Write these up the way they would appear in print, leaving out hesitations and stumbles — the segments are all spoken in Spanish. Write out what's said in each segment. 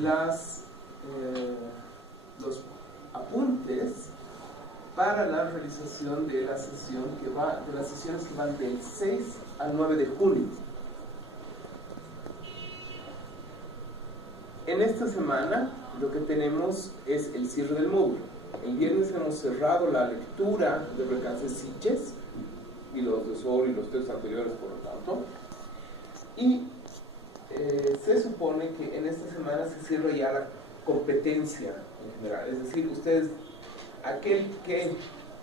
los apuntes para la realización de la sesión de las sesiones que van del 6 al 9 de junio. En esta semana lo que tenemos es el cierre del módulo. El viernes hemos cerrado la lectura de Recances Sitges y los de Sol y los textos anteriores, por lo tanto. Y se supone que en esta semana se cierra ya la competencia en general. Es decir, ustedes, aquel que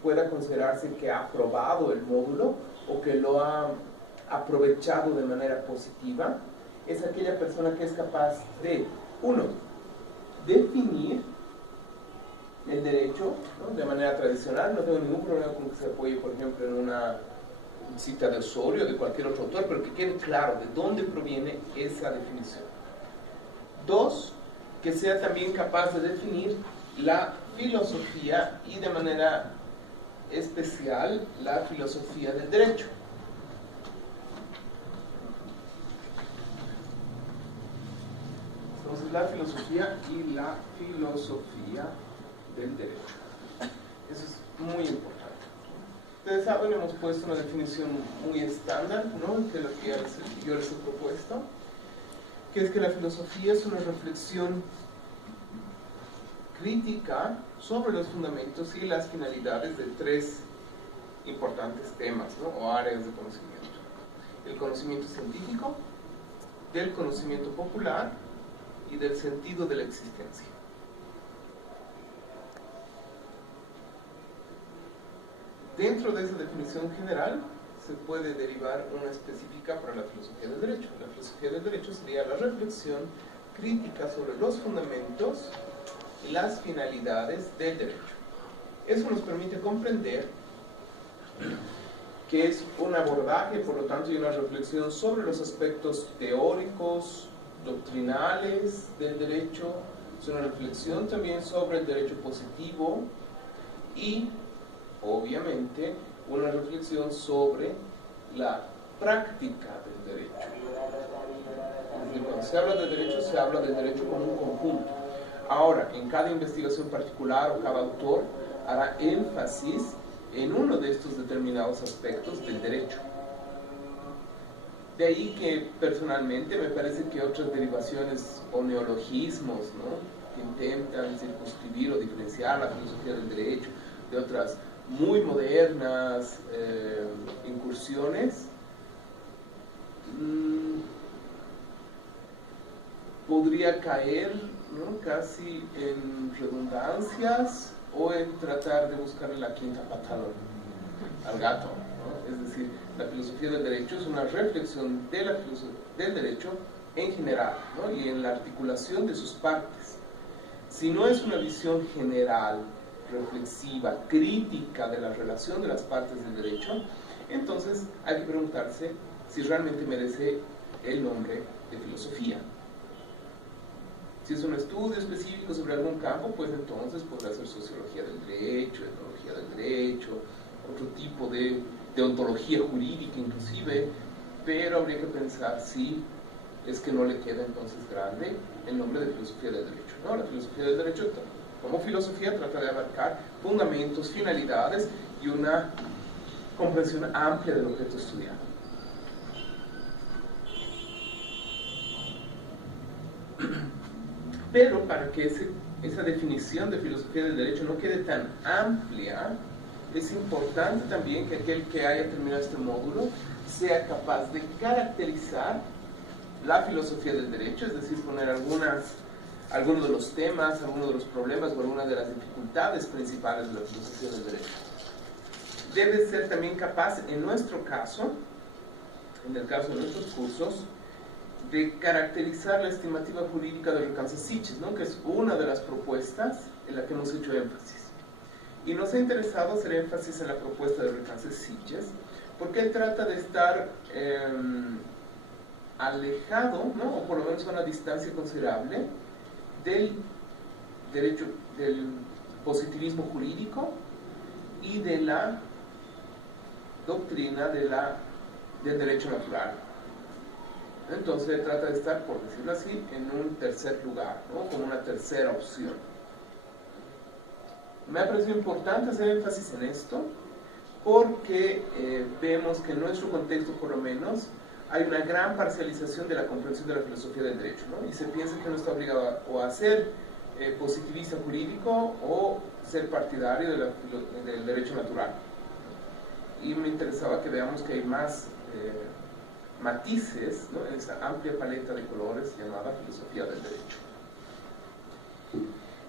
pueda considerarse que ha aprobado el módulo o que lo ha aprovechado de manera positiva, es aquella persona que es capaz de, uno, definir el derecho, ¿no?, de manera tradicional. No tengo ningún problema con que se apoye, por ejemplo, en una cita de Osorio o de cualquier otro autor, pero que quede claro de dónde proviene esa definición. Dos, que sea también capaz de definir la filosofía y de manera especial la filosofía del derecho. Entonces, la filosofía y la filosofía del derecho. Eso es muy importante. Ustedes saben, hemos puesto una definición muy estándar, ¿no?, que es lo que yo les he propuesto, que es que la filosofía es una reflexión crítica sobre los fundamentos y las finalidades de tres importantes temas, ¿no?, o áreas de conocimiento: el conocimiento científico, del conocimiento popular y del sentido de la existencia. Dentro de esa definición general se puede derivar una específica para la filosofía del derecho. La filosofía del derecho sería la reflexión crítica sobre los fundamentos y las finalidades del derecho. Eso nos permite comprender que es un abordaje, por lo tanto, y una reflexión sobre los aspectos teóricos, doctrinales del derecho. Es una reflexión también sobre el derecho positivo y, obviamente, una reflexión sobre la práctica del derecho. Es decir, cuando se habla de derecho, se habla del derecho como un conjunto. Ahora, en cada investigación particular o cada autor hará énfasis en uno de estos determinados aspectos del derecho. De ahí que, personalmente, me parece que otras derivaciones o neologismos, ¿no?, que intentan circunscribir o diferenciar la filosofía del derecho de otras muy modernas incursiones, podría caer, ¿no?, casi en redundancias o en tratar de buscarle la quinta pata al gato, ¿no? Es decir, la filosofía del derecho es una reflexión de la filosofía del derecho en general, ¿no?, y en la articulación de sus partes. Si no es una visión general, reflexiva, crítica de la relación de las partes del derecho, entonces hay que preguntarse si realmente merece el nombre de filosofía. Si es un estudio específico sobre algún campo, pues entonces podrá ser sociología del derecho, etnología del derecho, otro tipo de ontología jurídica inclusive, pero habría que pensar si es que no le queda entonces grande el nombre de filosofía del derecho, ¿no? La filosofía del derecho, como filosofía, trata de abarcar fundamentos, finalidades y una comprensión amplia del objeto estudiado. Pero para que esa definición de filosofía del derecho no quede tan amplia, es importante también que aquel que haya terminado este módulo sea capaz de caracterizar la filosofía del derecho, es decir, poner algunos de los temas, algunos de los problemas o algunas de las dificultades principales de la filosofía del derecho. Debe ser también capaz, en nuestro caso, en el caso de nuestros cursos, de caracterizar la estimativa jurídica de Recances Sitges, ¿no?, que es una de las propuestas en la que hemos hecho énfasis. Y nos ha interesado hacer énfasis en la propuesta de Recances Sitges porque él trata de estar alejado, ¿no?, o por lo menos a una distancia considerable del derecho, del positivismo jurídico y de la doctrina del derecho natural. Entonces trata de estar, por decirlo así, en un tercer lugar, ¿no? Como una tercera opción. Me ha parecido importante hacer énfasis en esto porque vemos que en nuestro contexto, por lo menos, hay una gran parcialización de la comprensión de la filosofía del derecho, ¿no? Y se piensa que uno está obligado o a ser positivista jurídico o ser partidario del derecho natural. Y me interesaba que veamos que hay más matices, ¿no?, en esa amplia paleta de colores llamada filosofía del derecho.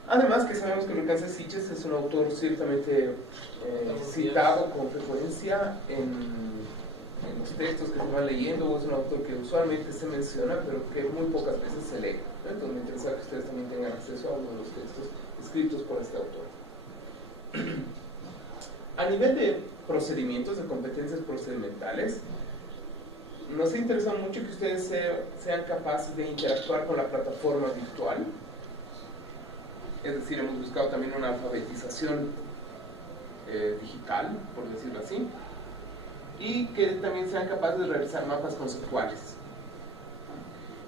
Además que sabemos que Mercante Sitges es un autor ciertamente citado con frecuencia en los textos que se van leyendo, o es un autor que usualmente se menciona, pero que muy pocas veces se lee, ¿no? Entonces me interesa que ustedes también tengan acceso a uno de los textos escritos por este autor. A nivel de procedimientos, de competencias procedimentales, nos interesa mucho que ustedes sean capaces de interactuar con la plataforma virtual. Es decir, hemos buscado también una alfabetización digital, por decirlo así, y que también sean capaces de realizar mapas conceptuales.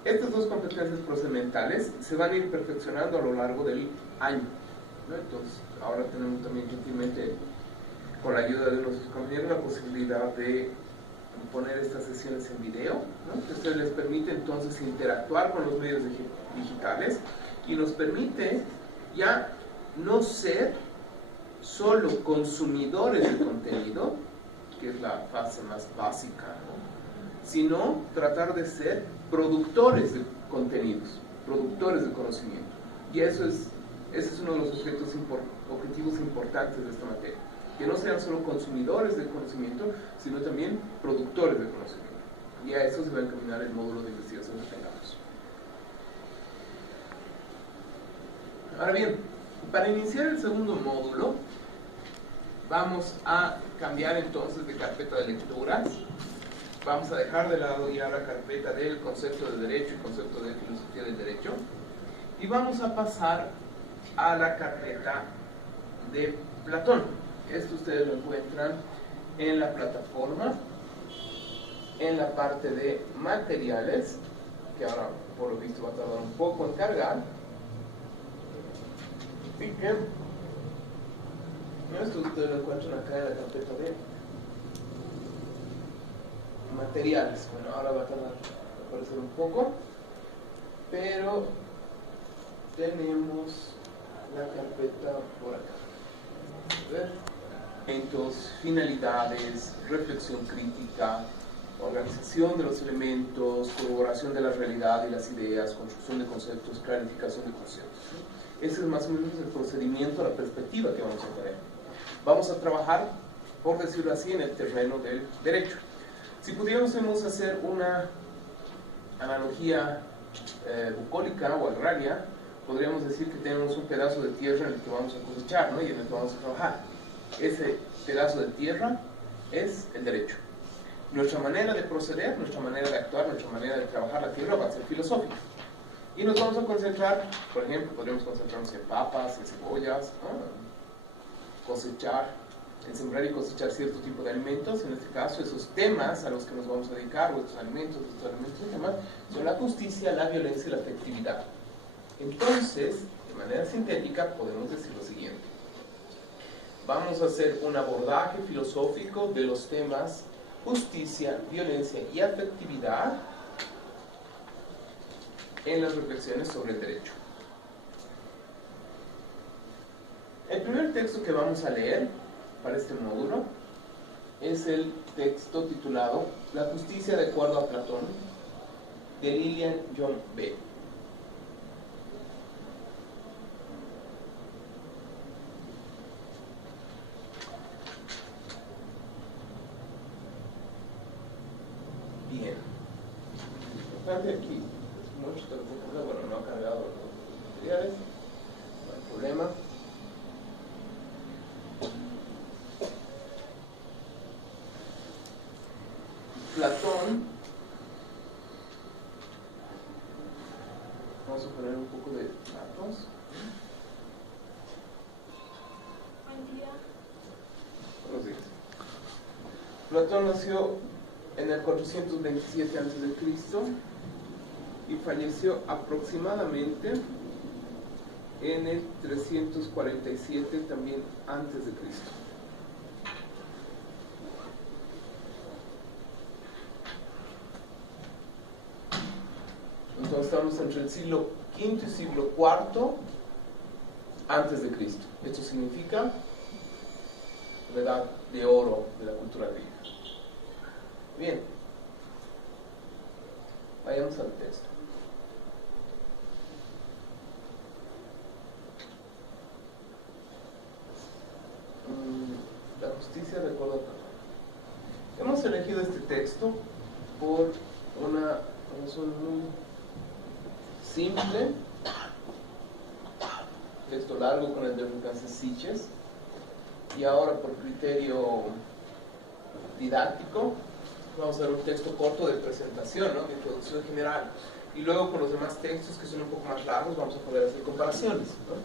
Estas dos competencias procedimentales se van a ir perfeccionando a lo largo del año, ¿no? Entonces, ahora tenemos también gentilmente, con la ayuda de nuestros compañeros, la posibilidad de poner estas sesiones en video, ¿no? Que esto les permite entonces interactuar con los medios digitales y nos permite ya no ser solo consumidores de contenido, que es la fase más básica, ¿no?, sino tratar de ser productores de contenidos, productores de conocimiento. Y ese es uno de los objetivos importantes de esta materia, que no sean solo consumidores de conocimiento, sino también productores de conocimiento. Y a eso se va a encaminar el módulo de investigación que tengamos. Ahora bien, para iniciar el segundo módulo, vamos a cambiar entonces de carpeta de lecturas. Vamos a dejar de lado ya la carpeta del concepto de derecho y concepto de filosofía del derecho, y vamos a pasar a la carpeta de Platón. Esto ustedes lo encuentran en la plataforma, en la parte de materiales, que ahora por lo visto va a tardar un poco en cargar. Y que esto ustedes lo encuentran acá en la carpeta de materiales. Bueno, ahora va a tardar a aparecer un poco, pero tenemos la carpeta por acá. A ver. Elementos, finalidades, reflexión crítica, organización de los elementos, corroboración de la realidad y las ideas, construcción de conceptos, clarificación de conceptos. Ese es más o menos el procedimiento, la perspectiva que vamos a tener. Vamos a trabajar, por decirlo así, en el terreno del derecho. Si pudiéramos hacer una analogía bucólica o agraria, podríamos decir que tenemos un pedazo de tierra en el que vamos a cosechar, ¿no?, y en el que vamos a trabajar. Ese pedazo de tierra es el derecho. Nuestra manera de proceder, nuestra manera de actuar, nuestra manera de trabajar la tierra va a ser filosófica. Y nos vamos a concentrar, por ejemplo, podríamos concentrarnos en papas, en cebollas, ¿no?, cosechar, en sembrar y cosechar cierto tipo de alimentos. En este caso, esos temas a los que nos vamos a dedicar, o estos alimentos y demás, son la justicia, la violencia y la afectividad. Entonces, de manera sintética, podemos decir lo siguiente. Vamos a hacer un abordaje filosófico de los temas justicia, violencia y afectividad en las reflexiones sobre el derecho. El primer texto que vamos a leer para este módulo es el texto titulado La justicia de acuerdo a Platón, de Lilian John B. Bien. Importante aquí, mucho teléfono, bueno, no ha cargado los materiales, no hay problema. Platón, vamos a poner un poco de datos. Buen día. Buenos días. Platón nació en el 427 a.C. y falleció aproximadamente en el 347 también antes de Cristo. Entonces estamos entre el siglo V y siglo IV antes de Cristo. Esto significa la edad de oro de la cultura griega. Bien, vayamos al texto. La justicia de acuerdo a... Hemos elegido este texto por una razón muy simple. Texto largo con el de Francis Sitges, y ahora por criterio didáctico vamos a ver un texto corto de presentación, ¿no? De introducción general, y luego con los demás textos que son un poco más largos vamos a poder hacer comparaciones, ¿no?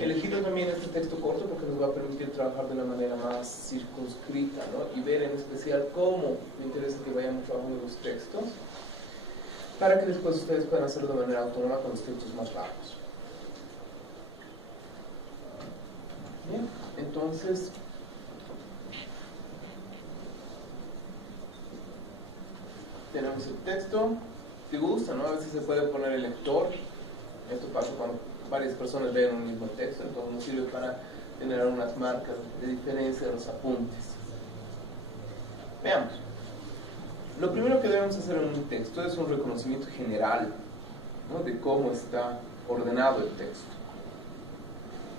He elegido también este texto corto porque nos va a permitir trabajar de una manera más circunscrita, ¿no? Y ver en especial cómo me interesa que vayamos trabajando los textos para que después ustedes puedan hacerlo de manera autónoma con los textos más largos. Bien, entonces tenemos el texto. Si gusta, ¿no? A veces se puede poner el lector. Esto pasa cuando varias personas leen un mismo texto, entonces nos sirve para generar unas marcas de diferencia de los apuntes. Veamos. Lo primero que debemos hacer en un texto es un reconocimiento general, ¿no? De cómo está ordenado el texto.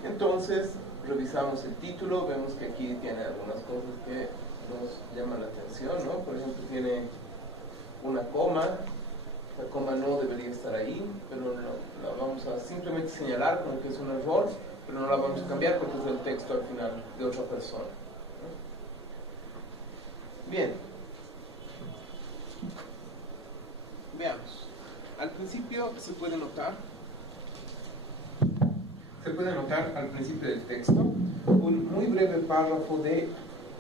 Entonces revisamos el título, vemos que aquí tiene algunas cosas que nos llaman la atención, ¿no? Por ejemplo, tiene una coma. La coma no debería estar ahí, pero la vamos a simplemente señalar como que es un error, pero no la vamos a cambiar porque es el texto al final de otra persona. Bien. Veamos. Al principio se puede notar al principio del texto un muy breve párrafo de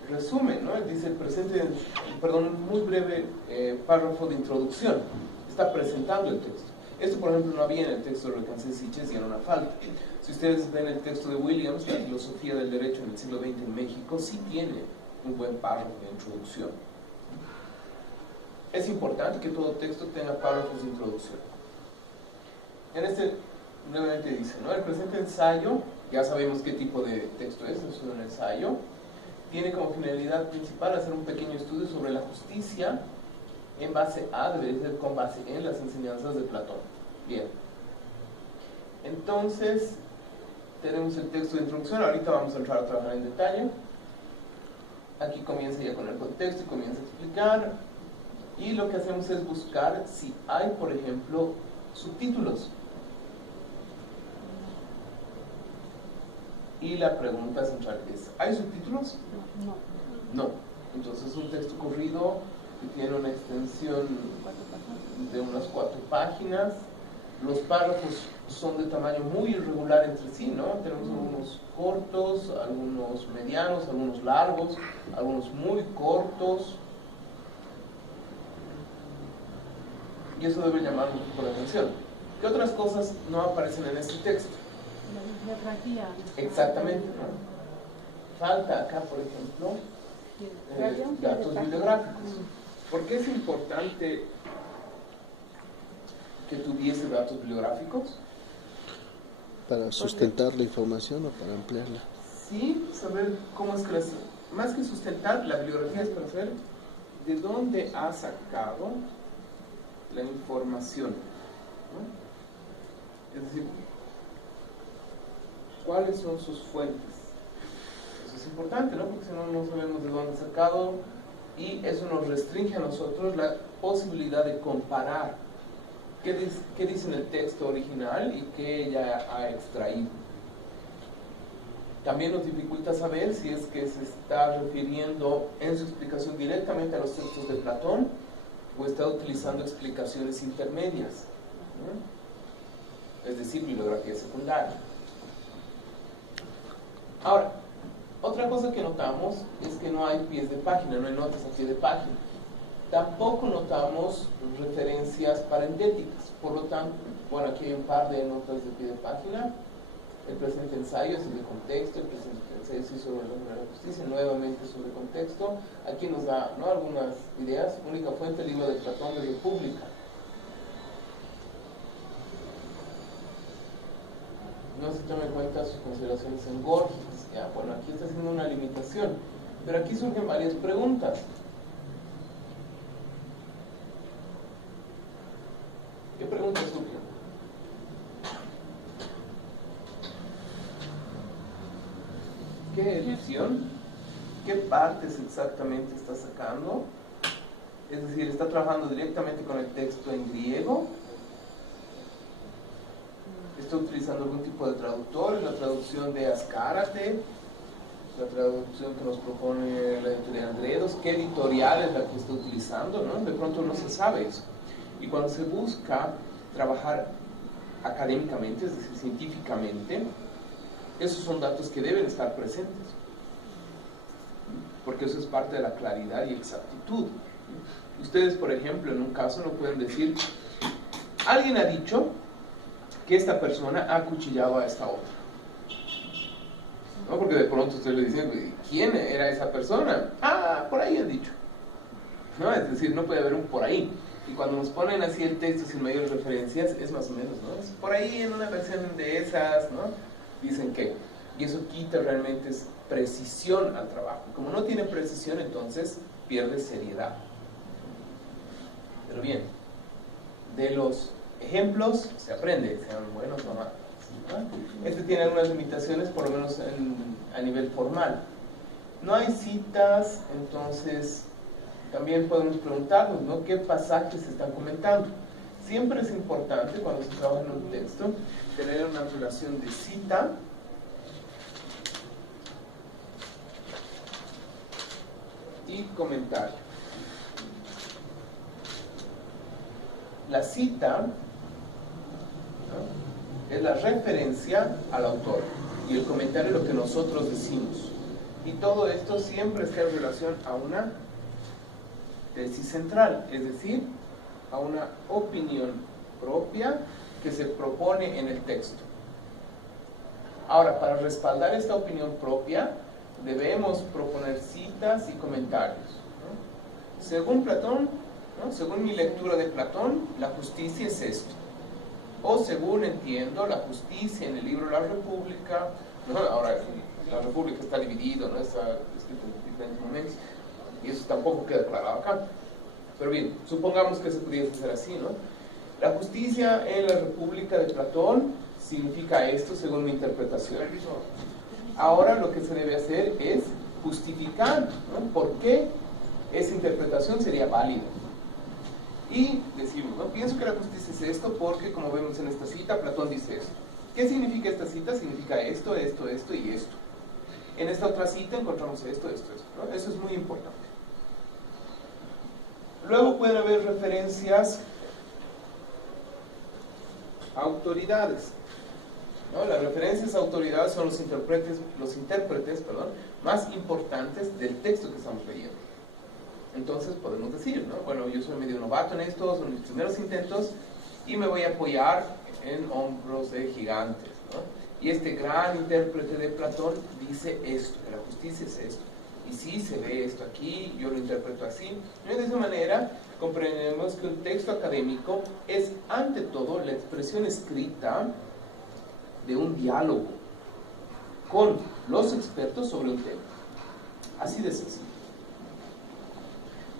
resumen, ¿no? Dice un muy breve párrafo de introducción. Está presentando el texto. Esto, por ejemplo, no había en el texto de Francis Sitges y era una falta. Si ustedes ven el texto de Williams, La filosofía del derecho en el siglo XX en México, sí tiene un buen párrafo de introducción. Es importante que todo texto tenga párrafos de introducción. En este, nuevamente dice, ¿no? El presente ensayo, ya sabemos qué tipo de texto es un ensayo, tiene como finalidad principal hacer un pequeño estudio sobre la justicia en base a, debería ser con base en las enseñanzas de Platón. Bien. Entonces, tenemos el texto de introducción, ahorita vamos a entrar a trabajar en detalle. Aquí comienza ya con el contexto y comienza a explicar. Y lo que hacemos es buscar si hay, por ejemplo, subtítulos. Y la pregunta central es, ¿hay subtítulos? No. Entonces es un texto corrido que tiene una extensión de unas 4 páginas. Los párrafos son de tamaño muy irregular entre sí, ¿no? Tenemos algunos cortos, algunos medianos, algunos largos, algunos muy cortos. Y eso debe llamar un poco la atención. ¿Qué otras cosas no aparecen en este texto? La bibliografía. Exactamente, ¿no? Falta acá, por ejemplo, datos bibliográficos. ¿Por qué es importante que tuviese datos bibliográficos? ¿Para sustentar la información o para ampliarla? Sí, saber cómo es que más que sustentar, la bibliografía es para saber de dónde ha sacado la información, ¿no? Es decir, cuáles son sus fuentes. Eso es importante, ¿no? Porque si no, no sabemos de dónde ha sacado, y eso nos restringe a nosotros la posibilidad de comparar qué dice en el texto original y qué ella ha extraído. También nos dificulta saber si es que se está refiriendo en su explicación directamente a los textos de Platón o está utilizando explicaciones intermedias, ¿no? Es decir, bibliografía secundaria. Ahora, otra cosa que notamos es que no hay pies de página, no hay notas a pie de página. Tampoco notamos referencias parentéticas. Por lo tanto, bueno, aquí hay un par de notas de pie de página. El presente ensayo es el de contexto, el presente ensayo es sobre el hombre de la justicia, nuevamente sobre contexto. Aquí nos da, ¿no?, algunas ideas. Única fuente, el libro de Platón de República. No se toma en cuenta sus consideraciones en Gorgias. Ya, bueno, aquí está haciendo una limitación, pero aquí surgen varias preguntas. ¿Qué preguntas surgen? ¿Qué edición? ¿Qué partes exactamente está sacando? Es decir, ¿está trabajando directamente con el texto en griego? ¿Está utilizando algún tipo de traductor? ¿La traducción de Azcárate? ¿La traducción que nos propone la editorial Andredos? ¿Qué editorial es la que está utilizando? ¿No? De pronto no se sabe eso. Y cuando se busca trabajar académicamente, es decir, científicamente, esos son datos que deben estar presentes, porque eso es parte de la claridad y exactitud. Ustedes, por ejemplo, en un caso no pueden decir, alguien ha dicho que esta persona ha acuchillado a esta otra, ¿no? Porque de pronto ustedes le dicen, ¿quién era esa persona? Ah, por ahí han dicho, ¿no? Es decir, no puede haber un por ahí. Y cuando nos ponen así el texto sin mayores referencias, es más o menos, ¿no? Es por ahí en una versión de esas, ¿no? Dicen que, y eso quita realmente es precisión al trabajo. Como no tiene precisión, entonces pierde seriedad. Pero bien, de los ejemplos se aprende, sean buenos o malos, ¿no? Este tiene algunas limitaciones, por lo menos a nivel formal. No hay citas, entonces también podemos preguntarnos, ¿no?, ¿qué pasajes se están comentando? Siempre es importante, cuando se trabaja en un texto, tener una relación de cita y comentario. La cita, ¿no?, es la referencia al autor, y el comentario es lo que nosotros decimos. Y todo esto siempre está en relación a una tesis central, es decir, a una opinión propia que se propone en el texto. Ahora, para respaldar esta opinión propia, debemos proponer citas y comentarios, ¿no? Según Platón, ¿no?, según mi lectura de Platón, la justicia es esto. O según entiendo, la justicia en el libro La República, ¿no? Ahora, la República está dividida, ¿no?, está escrito en diferentes momentos, y eso tampoco queda aclarado acá. Pero bien, supongamos que se pudiese hacer así, ¿no? La justicia en la República de Platón significa esto según mi interpretación. Ahora lo que se debe hacer es justificar, ¿no?, por qué esa interpretación sería válida. Y decimos, ¿no?, pienso que la justicia es esto porque, como vemos en esta cita, Platón dice esto. ¿Qué significa esta cita? Significa esto, esto, esto y esto. En esta otra cita encontramos esto, esto, esto, ¿no? Eso es muy importante. Luego pueden haber referencias a autoridades, ¿no? Las referencias a autoridades son los intérpretes, más importantes del texto que estamos leyendo. Entonces podemos decir, ¿no?, bueno, yo soy medio novato en esto, son mis primeros intentos y me voy a apoyar en hombros de gigantes, ¿no? Y este gran intérprete de Platón dice esto, que la justicia es esto. Y si se ve esto aquí, yo lo interpreto así. Y de esa manera comprendemos que un texto académico es ante todo la expresión escrita de un diálogo con los expertos sobre un tema. Así de sencillo.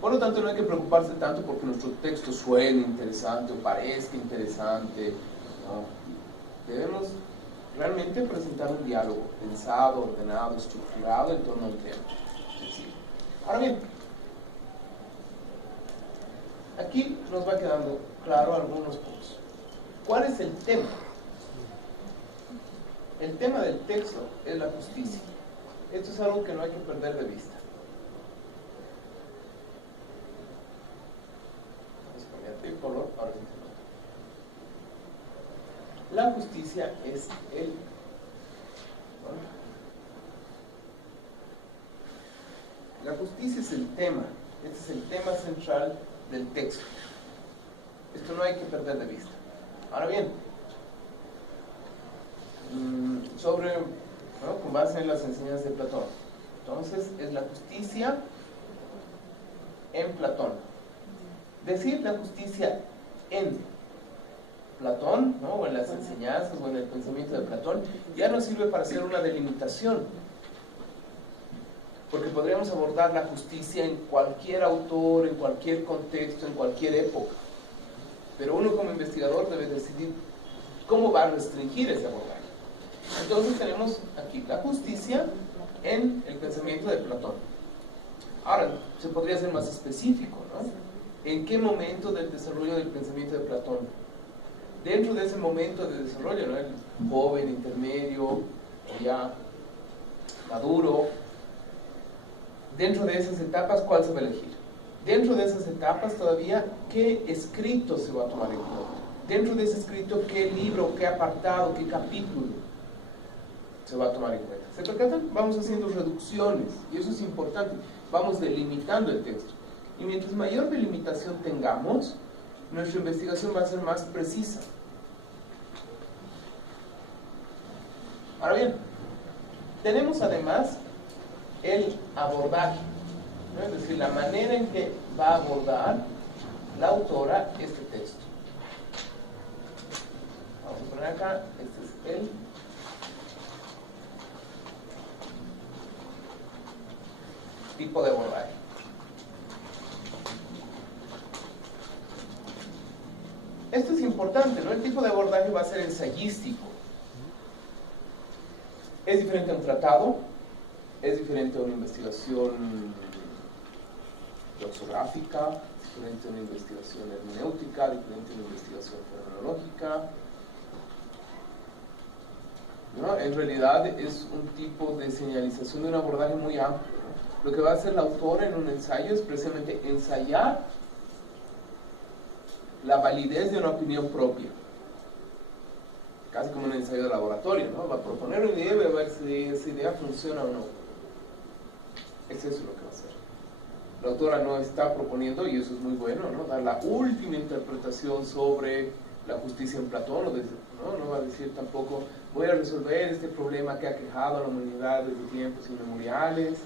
Por lo tanto, no hay que preocuparse tanto porque nuestro texto suene interesante o parezca interesante, ¿no? Debemos realmente presentar un diálogo pensado, ordenado, estructurado en torno al tema. Ahora bien, aquí nos va quedando claro algunos puntos. ¿Cuál es el tema? El tema del texto es la justicia. Esto es algo que no hay que perder de vista. Vamos a cambiar de color, ahora sí se nota. La justicia es el... ¿no? La justicia es el tema Este es el tema central del texto. Esto no hay que perder de vista. Ahora bien, con base en las enseñanzas de Platón. Entonces, es la justicia en Platón. Decir la justicia en Platón, ¿no? O en las enseñanzas, o en el pensamiento de Platón, ya no sirve para hacer una delimitación. Porque podríamos abordar la justicia en cualquier autor, en cualquier contexto, en cualquier época. Pero uno como investigador debe decidir cómo va a restringir ese abordaje. Entonces tenemos aquí la justicia en el pensamiento de Platón. Ahora, se podría ser más específico, ¿no? ¿En qué momento del desarrollo del pensamiento de Platón? Dentro de ese momento de desarrollo, ¿no? El joven, intermedio, o ya maduro. Dentro de esas etapas, ¿cuál se va a elegir? Dentro de esas etapas todavía, ¿qué escrito se va a tomar en cuenta? Dentro de ese escrito, ¿qué libro, qué apartado, qué capítulo se va a tomar en cuenta? ¿Se percatan? Vamos haciendo reducciones, y eso es importante. Vamos delimitando el texto. Y mientras mayor delimitación tengamos, nuestra investigación va a ser más precisa. Ahora bien, tenemos además el abordaje, ¿no? Es decir, la manera en que va a abordar la autora este texto. Vamos a poner acá, este es el tipo de abordaje. Esto es importante, ¿no? El tipo de abordaje va a ser ensayístico. Es diferente a un tratado, es diferente a una investigación doxográfica, es diferente a una investigación hermenéutica, diferente a una investigación fenomenológica. ¿No? En realidad es un tipo de señalización de un abordaje muy amplio, ¿no? Lo que va a hacer la autora en un ensayo es precisamente ensayar la validez de una opinión propia, casi como un ensayo de laboratorio, ¿no? Va a proponer una idea y va a ver si esa idea funciona o no. Es eso lo que va a hacer. La autora no está proponiendo, y eso es muy bueno, ¿no? Dar la última interpretación sobre la justicia en Platón, ¿no? No va a decir tampoco, voy a resolver este problema que ha quejado a la humanidad desde tiempos inmemoriales.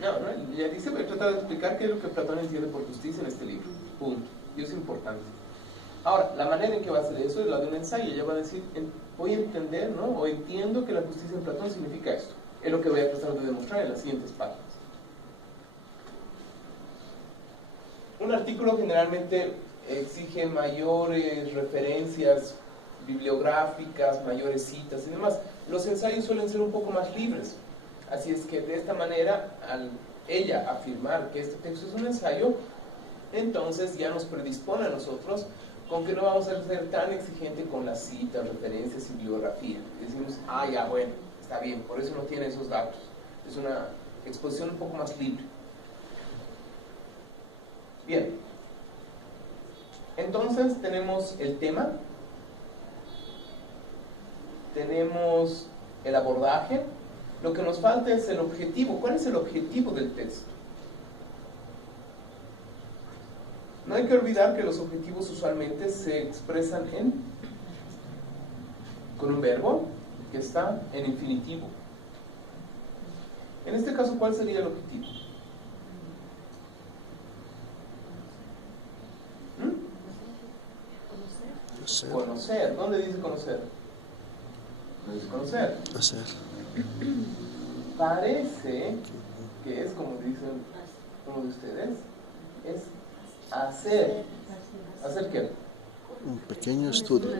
No, ella dice, voy a tratar de explicar qué es lo que Platón entiende por justicia en este libro. Punto. Y eso es importante. Ahora, la manera en que va a hacer eso es la de un ensayo. Ella va a decir, voy a entender, ¿no? O entiendo que la justicia en Platón significa esto. Es lo que voy a tratar de demostrar en las siguientes páginas. Un artículo generalmente exige mayores referencias bibliográficas, mayores citas y demás. Los ensayos suelen ser un poco más libres. Así es que de esta manera, al ella afirmar que este texto es un ensayo, entonces ya nos predispone a nosotros con que no vamos a ser tan exigente con las citas, referencias y bibliografía. Decimos, ya, bueno, está bien, por eso no tiene esos datos. Es una exposición un poco más libre. Bien. Entonces tenemos el tema, tenemos el abordaje. Lo que nos falta es el objetivo. ¿Cuál es el objetivo del texto? No hay que olvidar que los objetivos usualmente se expresan con un verbo que está en infinitivo. En este caso, ¿cuál sería el objetivo? Conocer. ¿Dónde dice conocer? No dice conocer. Hacer. Parece que es, como dicen uno de ustedes, es hacer. ¿Hacer qué? Un pequeño estudio.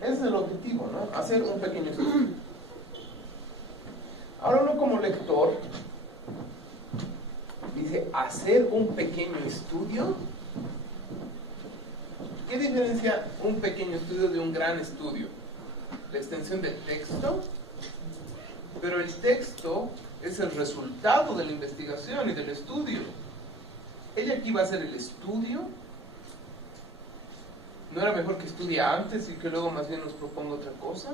Ese es el objetivo, ¿no? Hacer un pequeño estudio. Ahora uno como lector dice, ¿hacer un pequeño estudio? ¿Qué diferencia un pequeño estudio de un gran estudio? La extensión del texto, pero el texto es el resultado de la investigación y del estudio. Ella aquí va a hacer el estudio. ¿No era mejor que estudie antes y que luego más bien nos proponga otra cosa?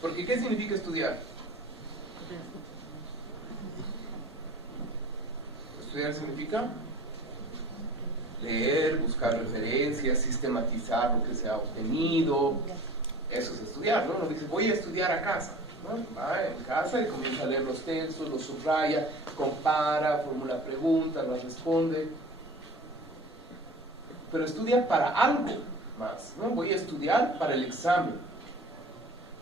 Porque ¿qué significa estudiar? Estudiar significa leer, buscar referencias, sistematizar lo que se ha obtenido. Eso es estudiar, ¿no? Uno dice, voy a estudiar a casa, ¿no? Va en casa y comienza a leer los textos, los subraya, compara, formula preguntas, las responde. Pero estudia para algo más, ¿no? Voy a estudiar para el examen.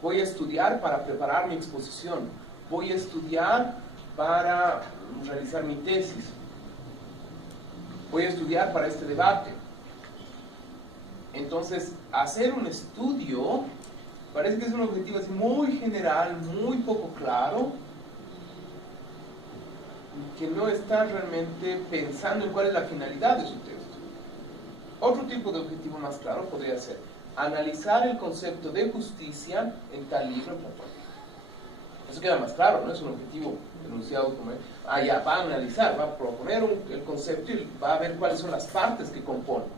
Voy a estudiar para preparar mi exposición. Voy a estudiar para realizar mi tesis. Voy a estudiar para este debate. Entonces, hacer un estudio parece que es un objetivo así muy general, muy poco claro, que no está realmente pensando en cuál es la finalidad de su texto. Otro tipo de objetivo más claro podría ser analizar el concepto de justicia en tal libro platónico. Eso queda más claro, ¿no? Es un objetivo enunciado como ya va a analizar, va a proponer el concepto y va a ver cuáles son las partes que componen.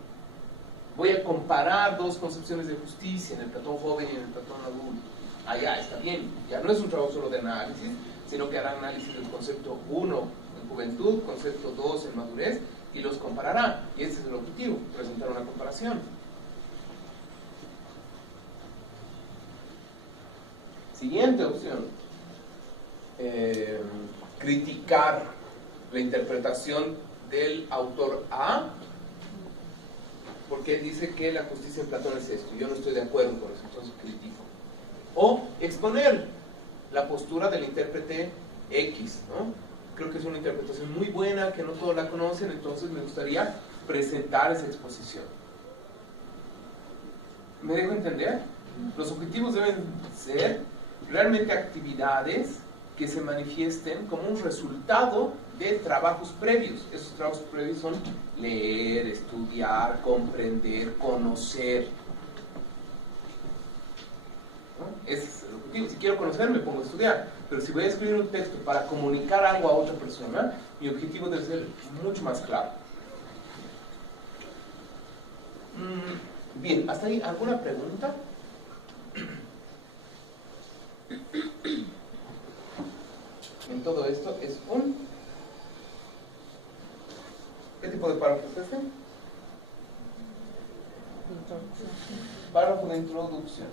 Voy a comparar dos concepciones de justicia en el Platón joven y en el Platón adulto. Ya está bien, ya no es un trabajo solo de análisis, sino que hará análisis del concepto 1 en juventud, concepto 2 en madurez, y los comparará. Y ese es el objetivo, presentar una comparación. Siguiente opción. Criticar la interpretación del autor A, porque él dice que la justicia en Platón es esto, yo no estoy de acuerdo con eso, entonces critico. O exponer la postura del intérprete X, ¿no? Creo que es una interpretación muy buena, que no todos la conocen, entonces me gustaría presentar esa exposición. ¿Me dejo entender? Los objetivos deben ser realmente actividades que se manifiesten como un resultado de trabajos previos. Esos trabajos previos son leer, estudiar, comprender, conocer, ¿no? Ese es el objetivo. Si quiero conocer, me pongo a estudiar. Pero si voy a escribir un texto para comunicar algo a otra persona, mi objetivo debe ser mucho más claro. Bien, ¿hasta ahí alguna pregunta? En todo esto es un... ¿Qué tipo de párrafo es este? Párrafo de introducción.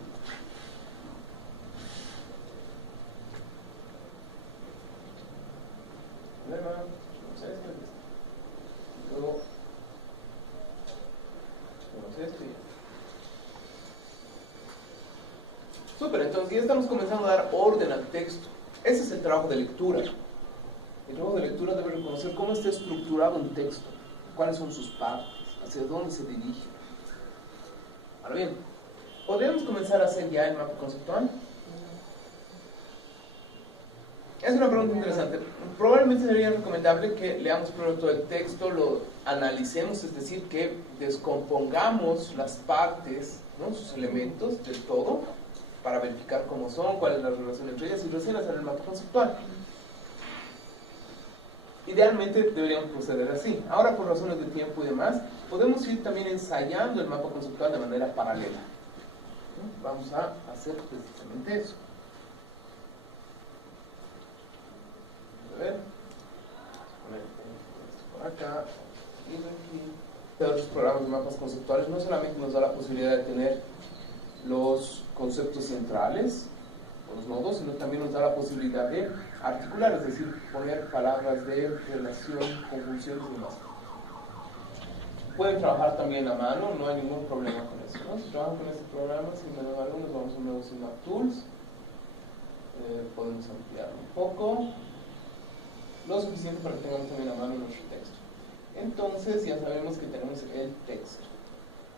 Súper, entonces ya estamos comenzando a dar orden al texto. Ese es el trabajo de lectura. El trabajo de lectura debe reconocer cómo está estructurado un texto, cuáles son sus partes, hacia dónde se dirige. Ahora bien, ¿podríamos comenzar a hacer ya el mapa conceptual? Es una pregunta interesante. Probablemente sería recomendable que leamos primero todo el texto, lo analicemos, es decir, que descompongamos las partes, ¿no? Sus elementos del todo, para verificar cómo son, cuál es la relación entre ellas, y recién hacer el mapa conceptual. Idealmente deberíamos proceder así. Ahora, por razones de tiempo y demás, podemos ir también ensayando el mapa conceptual de manera paralela. Vamos a hacer precisamente eso. A ver, poner esto por acá y aquí. Otros programas de mapas conceptuales no solamente nos da la posibilidad de tener los conceptos centrales o los nodos, sino también nos da la posibilidad de articular, es decir, poner palabras de relación, conjunciones y demás. Pueden trabajar también a mano, no hay ningún problema con eso, ¿no? Si trabajan con este programa, sin menos algunos, vamos a un nuevo Synapse Tools. Podemos ampliarlo un poco, lo suficiente para que tengamos también a mano nuestro texto. Entonces ya sabemos que tenemos el texto.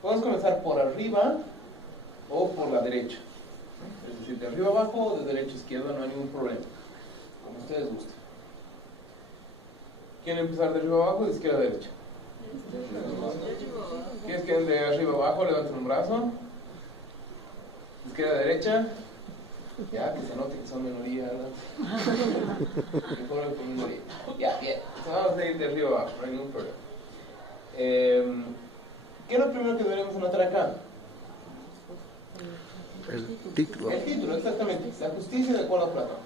Podemos comenzar por arriba o por la derecha, es decir, de arriba abajo o de derecha a izquierda, no hay ningún problema, como ustedes gusten. ¿Quieren empezar de arriba abajo o de izquierda a derecha? ¿Quiénes quieren de arriba abajo? Levanten un brazo. ¿De izquierda a derecha? Ya, que se note que son minoría, ¿no? Mejor con minoría. Ya, bien. Entonces vamos a ir de arriba abajo, no hay ningún problema. ¿Qué es lo primero que deberíamos anotar acá? El título. El título, exactamente. La justicia de acuerdo a Platón.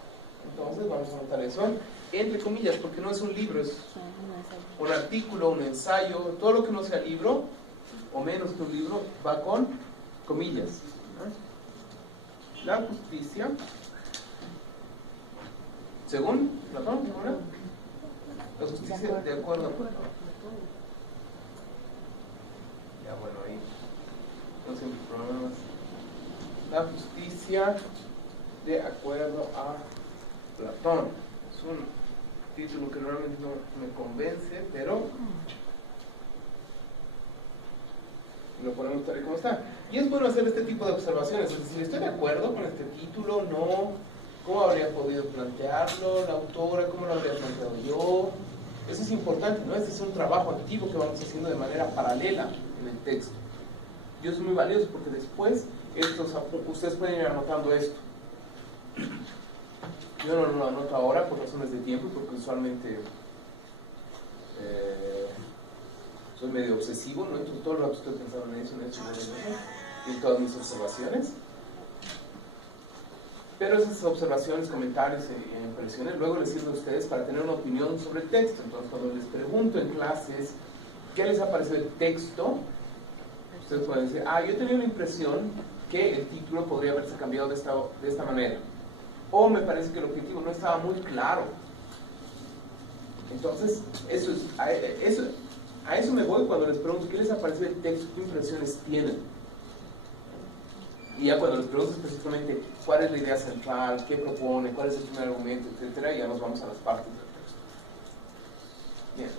Entonces vamos a anotar eso entre comillas, porque no es un libro, es un artículo, un ensayo, todo lo que no sea libro, o menos que un libro, va con comillas. La justicia, según Platón, ¿no era? La justicia de acuerdo a Platón. Ya bueno, ahí no siempre problemas. La justicia de acuerdo a Platón. Es un título que realmente no me convence, pero lo ponemos tal y como está. Y es bueno hacer este tipo de observaciones, es decir, ¿estoy de acuerdo con este título? ¿No? ¿Cómo habría podido plantearlo la autora? ¿Cómo lo habría planteado yo? Eso es importante, ¿no? Este es un trabajo activo que vamos haciendo de manera paralela en el texto. Y es muy valioso porque después ustedes pueden ir anotando esto. Yo no lo anoto ahora por razones de tiempo, porque usualmente soy medio obsesivo, ¿no? Entonces todo el rato estoy pensando en eso, en todas mis observaciones. Pero esas observaciones, comentarios e impresiones luego les sirven a ustedes para tener una opinión sobre el texto. Entonces cuando les pregunto en clases qué les ha parecido el texto, ustedes pueden decir, yo tenía la impresión que el título podría haberse cambiado de esta manera. O me parece que el objetivo no estaba muy claro. Entonces, a eso me voy cuando les pregunto qué les ha parecido el texto, qué impresiones tienen. Y ya cuando les pregunto específicamente cuál es la idea central, qué propone, cuál es el primer argumento, etcétera, ya nos vamos a las partes del texto. Bien.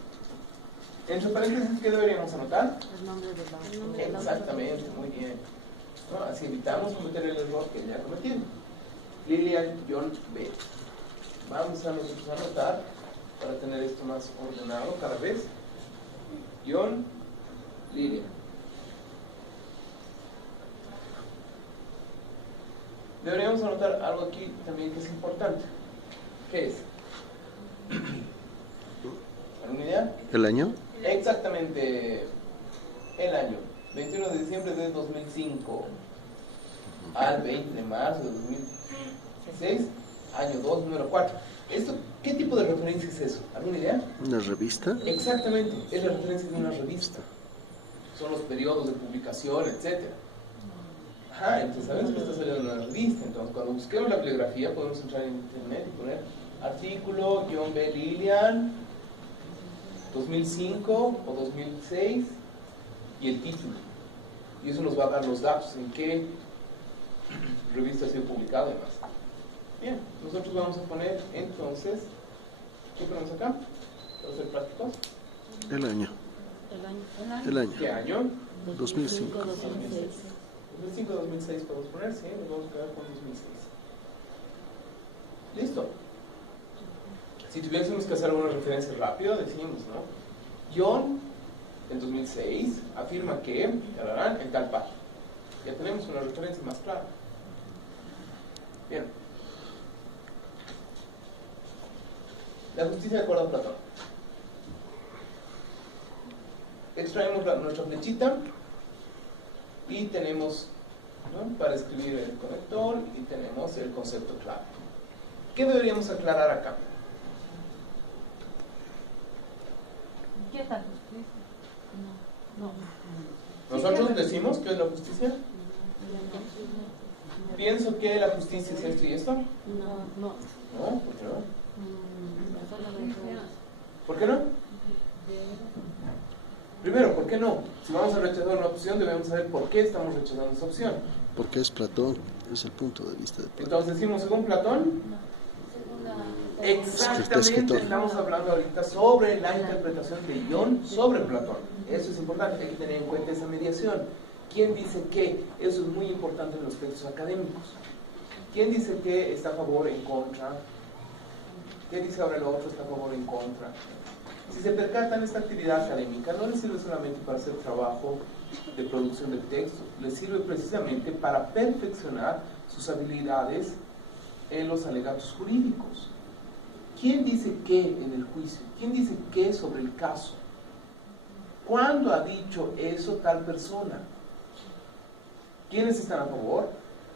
Entre paréntesis, ¿qué deberíamos anotar? El nombre del autor. Exactamente, muy bien. ¿No? Así evitamos cometer el error que ya cometieron. Lilian John B. Vamos a nosotros a anotar para tener esto más ordenado cada vez. John, Lilian. Deberíamos anotar algo aquí también que es importante. ¿Qué es? ¿Alguna idea? ¿El año? Exactamente el año. 21 de diciembre de 2005 al 20 de marzo de 2006, año 2, número 4. ¿Qué tipo de referencia es eso? ¿Alguna idea? ¿Una revista? Exactamente, es la referencia de una revista. Son los periodos de publicación, etc. Entonces sabemos que está saliendo en una revista. Entonces cuando busquemos la bibliografía podemos entrar en internet y poner artículo John B. Lilian 2005 o 2006 y el título. Y eso nos va a dar los datos en qué revista ha sido publicado y demás. Bien, nosotros vamos a poner entonces, ¿qué ponemos acá? Para ser prácticos. El año. El año. ¿Qué año? 2005. 2005-2006 podemos poner, sí, nos vamos a quedar con 2006. Listo. Si tuviésemos que hacer alguna referencia rápido, decimos, ¿no? John, en 2006, afirma que, en tal página. Ya tenemos una referencia más clara. Bien. La justicia de acuerdo a Platón. Extraemos nuestra flechita y tenemos, ¿no?, para escribir el conector y tenemos el concepto clave. ¿Qué deberíamos aclarar acá? ¿Qué es la justicia? No. ¿Nosotros decimos qué es la justicia? Pienso que la justicia es esto y esto. No. ¿No? ¿Por qué no? ¿Por ¿Por qué no? Primero, ¿por qué no? Si vamos a rechazar una opción, debemos saber por qué estamos rechazando esa opción. Porque es Platón, es el punto de vista de Platón. Entonces decimos, según Platón, exactamente, estamos hablando ahorita sobre la interpretación de John sobre Platón. Eso es importante, hay que tener en cuenta esa mediación. ¿Quién dice qué? Eso es muy importante en los textos académicos. ¿Quién dice qué está a favor o en contra? ¿Qué dice ahora el otro está a favor o en contra? Si se percatan, esta actividad académica no les sirve solamente para hacer trabajo de producción de texto, les sirve precisamente para perfeccionar sus habilidades en los alegatos jurídicos. ¿Quién dice qué en el juicio? ¿Quién dice qué sobre el caso? ¿Cuándo ha dicho eso tal persona? ¿Quiénes están a favor?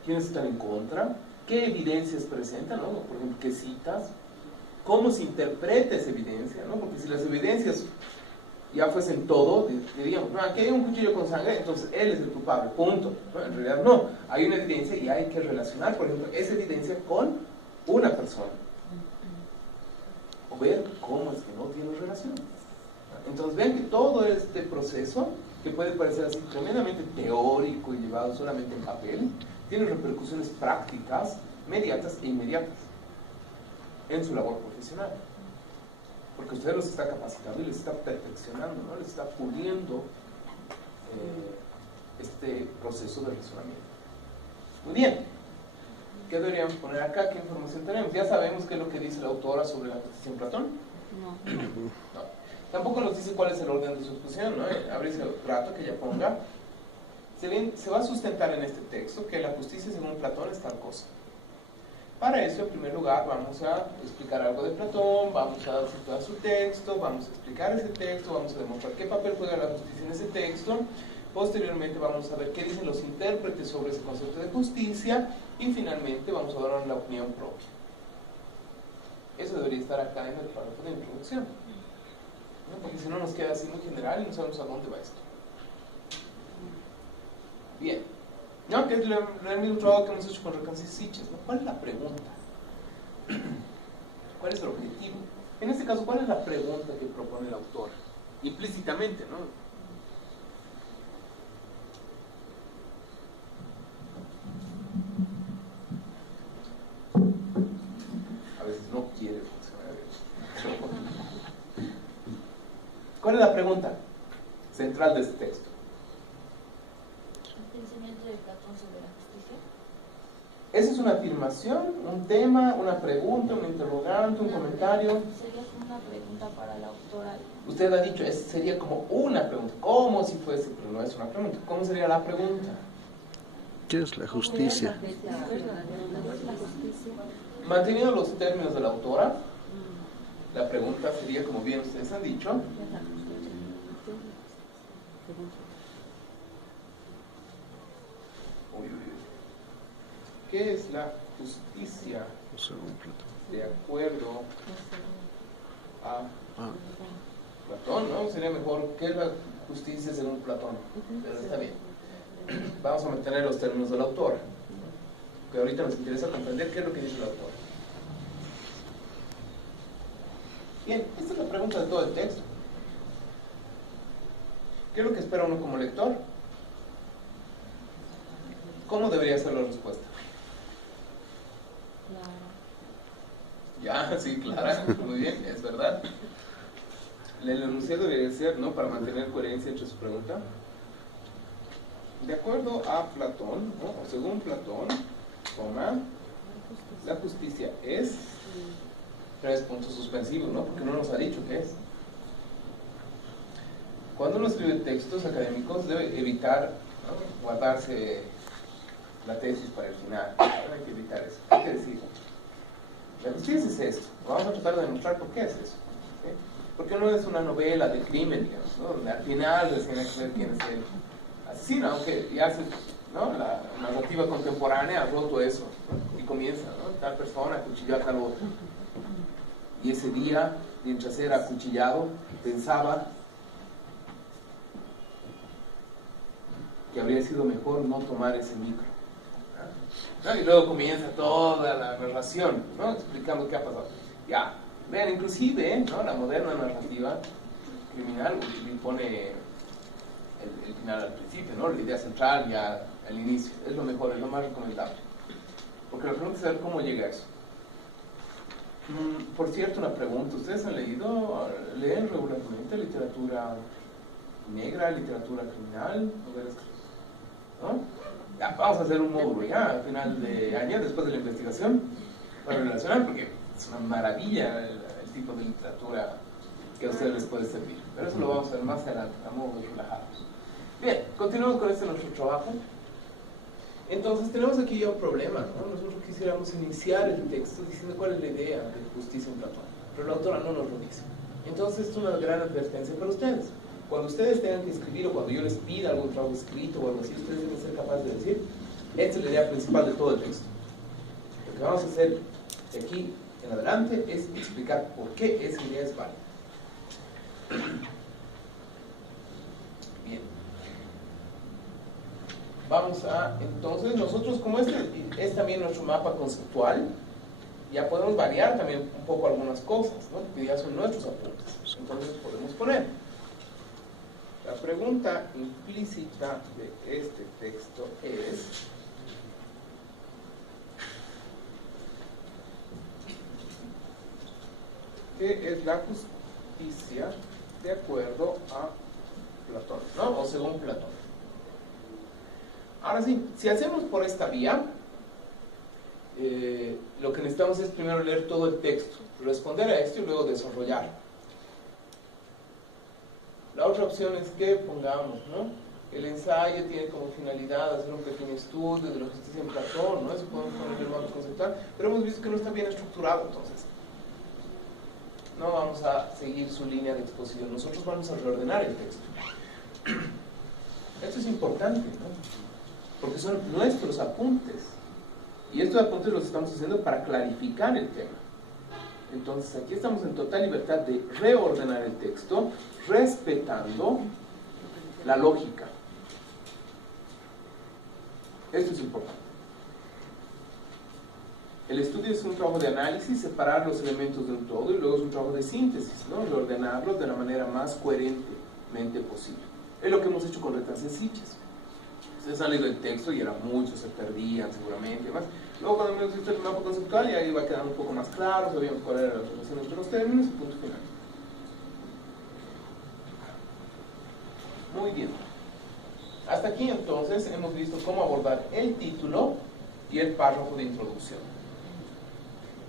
¿Quiénes están en contra? qué evidencias presenta, ¿no? Por ejemplo, qué citas, cómo se interpreta esa evidencia, ¿no? Porque si las evidencias ya fuesen todo, diríamos, no, aquí hay un cuchillo con sangre, entonces él es el culpable, punto. ¿No? En realidad no, hay una evidencia y hay que relacionar, por ejemplo, esa evidencia con una persona. O ver cómo es que no tiene relación. Entonces vean que todo este proceso, que puede parecer así tremendamente teórico y llevado solamente en papel, tiene repercusiones prácticas, mediatas e inmediatas en su labor profesional. Porque usted los está capacitando y les está perfeccionando, ¿no? Les está puliendo este proceso de razonamiento. Muy bien. ¿Qué deberíamos poner acá? ¿Qué información tenemos? Ya sabemos qué es lo que dice la autora sobre la justicia en Platón. No. Tampoco nos dice cuál es el orden de su exposición, ¿no? Abre ese rato que ella ponga. Se va a sustentar en este texto que la justicia según Platón es tal cosa. Para eso, en primer lugar, vamos a explicar algo de Platón, vamos a situar su texto, vamos a explicar ese texto, vamos a demostrar qué papel juega la justicia en ese texto. Posteriormente vamos a ver qué dicen los intérpretes sobre ese concepto de justicia y finalmente vamos a dar una opinión propia. Eso debería estar acá en el párrafo de introducción, ¿no? Porque si no nos queda así muy general y no sabemos a dónde va esto. Bien, ¿no? Que es el mismo trabajo que hemos hecho con Recansi Sitges, ¿no? ¿Cuál es la pregunta? ¿Cuál es el objetivo? En este caso, ¿cuál es la pregunta que propone el autor? Implícitamente, ¿no? A veces no quiere funcionar. ¿Cuál es la pregunta central de este texto? ¿El pensamiento de Platón sobre la justicia? ¿Esa es una afirmación, un tema, una pregunta, un interrogante, un comentario? Sería como una pregunta para la autora. Usted ha dicho, sería como una pregunta, como si fuese, pero no es una pregunta. ¿Cómo sería la pregunta? ¿Qué es la justicia? Manteniendo los términos de la autora, la pregunta sería, como bien ustedes han dicho, ¿qué es la justicia de acuerdo a Platón? ¿No? Sería mejor, ¿qué es la justicia según Platón? Pero está bien. Vamos a mantener los términos del autor, que ahorita nos interesa comprender qué es lo que dice el autor. Bien, esta es la pregunta de todo el texto. ¿Qué es lo que espera uno como lector? ¿Cómo debería ser la respuesta? Ya, sí, clara, muy bien, es verdad. El enunciado debería ser, ¿no? Para mantener coherencia entre su pregunta. De acuerdo a Platón, ¿no? O según Platón, la justicia es 3 puntos suspensivos, ¿no? Porque no nos ha dicho qué es. Cuando uno escribe textos académicos debe evitar, ¿no? Guardarse la tesis para el final. Hay que evitar eso. ¿Qué quiere decir? La justicia es esto. Vamos a tratar de demostrar por qué es eso. ¿Sí? Porque no es una novela de crimen, digamos, ¿no? Donde al final recién hay que ver quién es el asesino, aunque ya ¿no? La narrativa contemporánea ha roto eso, ¿no? Y comienza, ¿no? Tal persona acuchilló a tal otro. Y ese día, mientras era acuchillado, pensaba que habría sido mejor no tomar ese micro, ¿no? Y luego comienza toda la narración, ¿no? Explicando qué ha pasado. Ya, vean, inclusive, ¿no? La moderna narrativa criminal le pone el final al principio, ¿no? La idea central ya al inicio. Es lo mejor, es lo más recomendable. Porque la pregunta es saber cómo llega a eso. Por cierto, una pregunta. ¿Ustedes leen regularmente literatura negra, literatura criminal, novelas, ¿no? Ya, vamos a hacer un módulo ya al final de año, después de la investigación, para relacionar, porque es una maravilla el tipo de literatura que a ustedes les puede servir. Pero eso lo vamos a ver más adelante, a modo de relajados. Bien, continuamos con nuestro trabajo. Entonces tenemos aquí ya un problema, ¿no? Nosotros quisiéramos iniciar el texto diciendo cuál es la idea de justicia en Platón, pero la autora no nos lo dice. Entonces es una gran advertencia para ustedes. Cuando ustedes tengan que escribir o cuando yo les pida algún trabajo escrito o algo así, ustedes deben ser capaces de decir, esta es la idea principal de todo el texto. Lo que vamos a hacer de aquí en adelante es explicar por qué esa idea es válida. Bien. Vamos a, entonces, nosotros como este es también nuestro mapa conceptual, ya podemos variar también un poco algunas cosas, ¿no? Que ya son nuestros apuntes. Entonces podemos poner la pregunta implícita de este texto es: ¿qué es la justicia de acuerdo a Platón, ¿no? O según Platón. Ahora sí, si hacemos por esta vía, lo que necesitamos es primero leer todo el texto, responder a esto y luego desarrollar. La otra opción es que pongamos, ¿no? El ensayo tiene como finalidad hacer un pequeño estudio de la justicia en Platón, ¿no? Eso podemos poner en el mapa conceptual, pero hemos visto que no está bien estructurado, entonces no vamos a seguir su línea de exposición, nosotros vamos a reordenar el texto. Esto es importante, ¿no? Porque son nuestros apuntes, y estos apuntes los estamos haciendo para clarificar el tema. Entonces aquí estamos en total libertad de reordenar el texto, respetando la lógica. Esto es importante. El estudio es un trabajo de análisis, separar los elementos de un todo, y luego es un trabajo de síntesis, ¿no? Reordenarlos de la manera más coherentemente posible. Es lo que hemos hecho con Retas Sitges. Ustedes han leído el texto y era mucho, se perdían seguramente y demás. Luego cuando hemos visto el mapa conceptual ya iba quedando un poco más claro, sabíamos cuál era la relación entre los términos y punto final. Muy bien. Hasta aquí entonces hemos visto cómo abordar el título y el párrafo de introducción.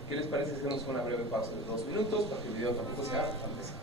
¿Qué les parece si hacemos una breve pausa de 2 minutos para que el video tampoco sea tan pesado?